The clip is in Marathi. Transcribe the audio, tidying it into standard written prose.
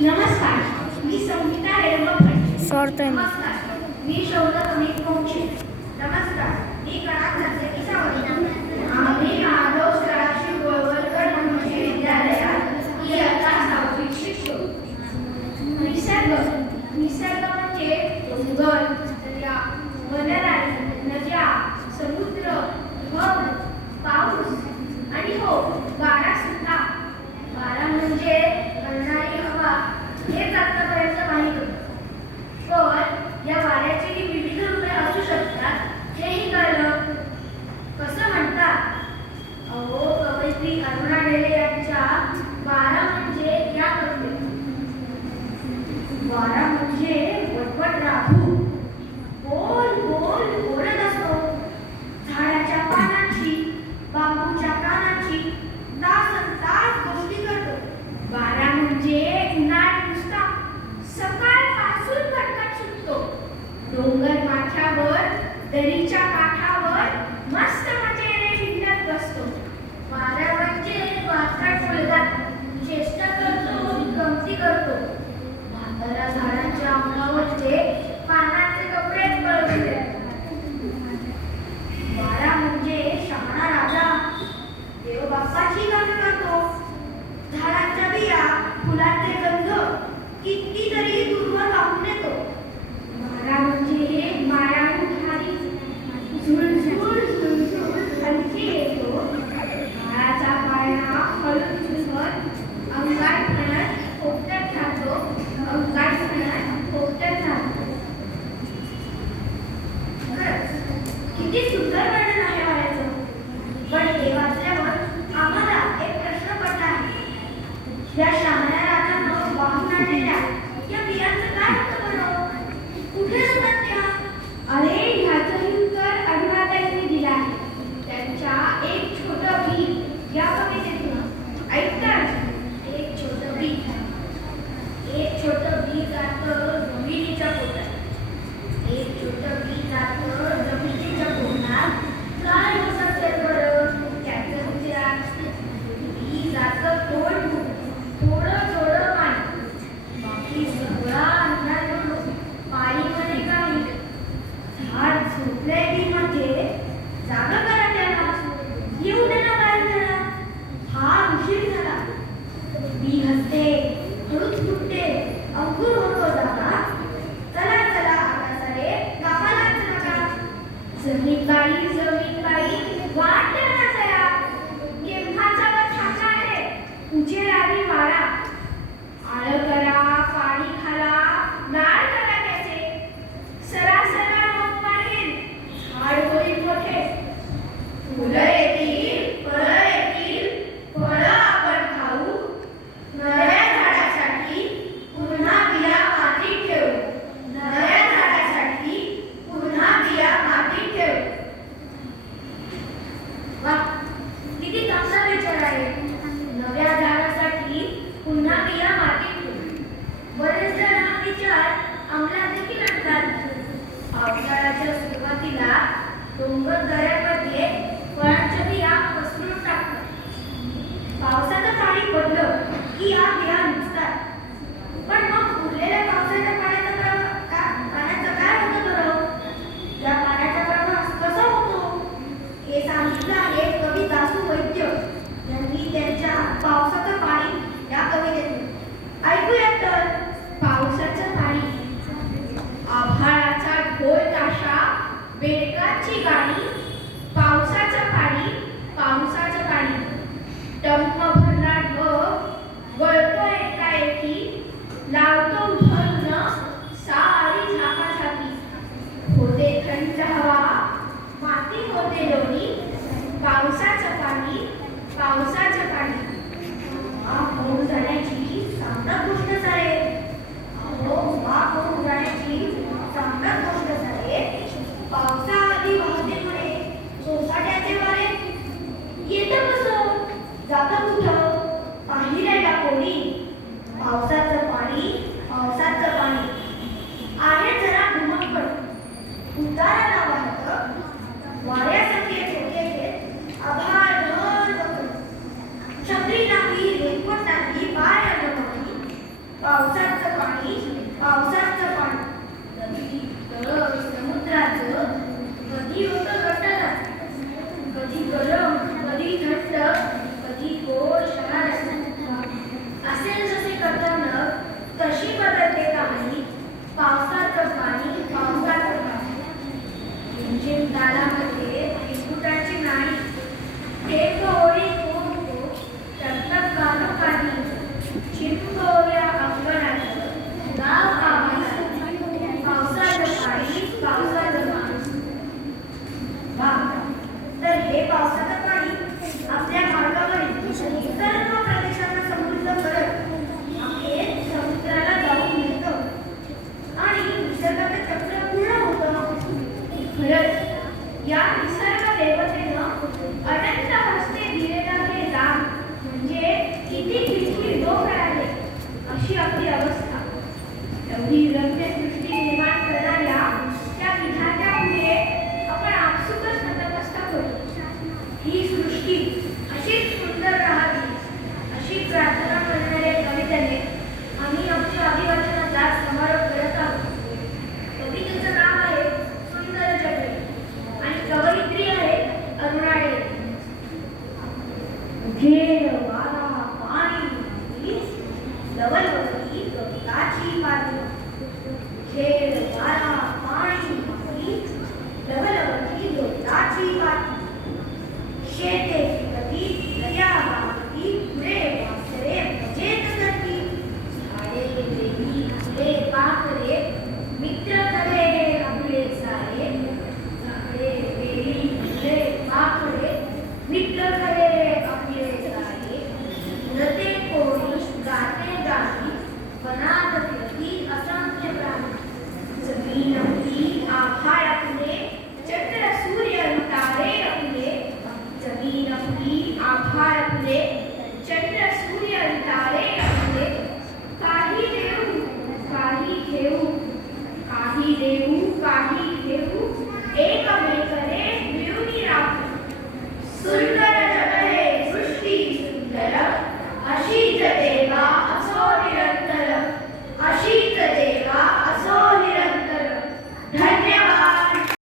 नमस्कार, मी संगीता रेवपट. सोडतोय मी. नमस्कार, मी शौर्य अमित मोक्षे. नमस्कार, मी कणा खर्चकी सावंत. आम्ही माधव सदाशिव गोळवलकर मनुष्य विद्यालयात इयत्ता 6वी शिकतो. निसर्ग म्हणजे डोंगर, दर्या, वनराई, नद्या, समुद्र, ढग, पाऊस आणि हो, वारा सुद्धा. वारा म्हणजे गळणारी हवा, हेच आतापर्यंत माहीत होतं. पण या वाऱ्याचीही विविध रूपे असू शकतात, हेही कळलं. कसं म्हणतात, अहो कवयित्री अरुणा ढेरे यांच्या वारा म्हणजे या कवितेत, वारा म्हणजे वटवट राहू, गोल गोल ओढत असतो. झाडाच्या पानाची, बांबूच्या कानाची तासनतास गोष्टी करतो. वारा म्हणजे उन्हाळ्यात नुसता सकाळपासून भटकत सुटतो. डोंगर माथ्यावर, दरीच्या काठावर मस्त मजेने हिंडत बसतो. वारा म्हणजे वात्रट मुलगा, चेष्टा करतो, गमती करतो. म्हाताऱ्या झाडांच्या अंगावरचे पानाचे कपडेच पळवते. वारा म्हणजे शहाणा राजा, देवबाप्पाची गाणी करतो. झाडांच्या बिया, फुलांचे गंध कितीतरी दूरवर वाहून येतो. वारा म्हणजे मायाळू झाडी, पावसाचं पाणी पावसाचं पाणी नदी तळ समुद्राचं कधी होतं गटारात कधी गरम कधी थंड कधी गोड शहार असेल जसे कथानक तशी बदलते कहाणी पावसाचं पाणी पावसाचं पाणी रिमझिम तालामध्ये फुटाची नाणी ते ओळी कोण टकटक कानोकानी चिंबोऱ्या अंगणात गाव आवाज पावसाचं पाणी पावसाचं पाणी वा तर हे पावसाचं पाणी आपल्या मार्गावरील सर्व प्रदेशांना समृद्ध करत आपले समुद्राला जाऊन मिळतं आणि निसर्गाचं चक्र पूर्ण होतं खरंच या निसर्ग देवतेनं अनंत हस्ते दिलेला हे दान म्हणजे किती किती लोक राहिले अशी आपली अवस्था एवढी रम्य सृष्टी निर्माण करणाऱ्या त्या विधात्या पुढे आपण आपसुकच नतमस्तक होतो ही सृष्टी अशीच सुंदर राहावी अशी प्रार्थना करणाऱ्या कवितेने आम्ही आमच्या अभिवाचनाचा समारोप करत आहोत कवितेचं नाव आहे सुंदर चक्री आणि कवयित्री आहे अरुणा डेरे घेर वारा पाणी लवलवती गवताची पाती घेर वारा पाणी लवलवती गवताची पाती शेते फिरती दर्या वाहती पुढे वासरे मजेत करती झाडे वेली फुले पाखरे मित्र खरे आपले सारे झाडे वेली फुले पाखरे मित्र खरे आपले सारे रते कोणी गाते गाणी वनात फिरती असंख्य प्राणी जमीन आपली आभाळ आपले चंद्र सूर्य तारे आपले जमीन आपली आभाळ आपले चंद्र सूर्य तारे आपले काही देऊ काही घेऊ काही देऊ काही घेऊ एकमेकरे मिळून राहू सुंदर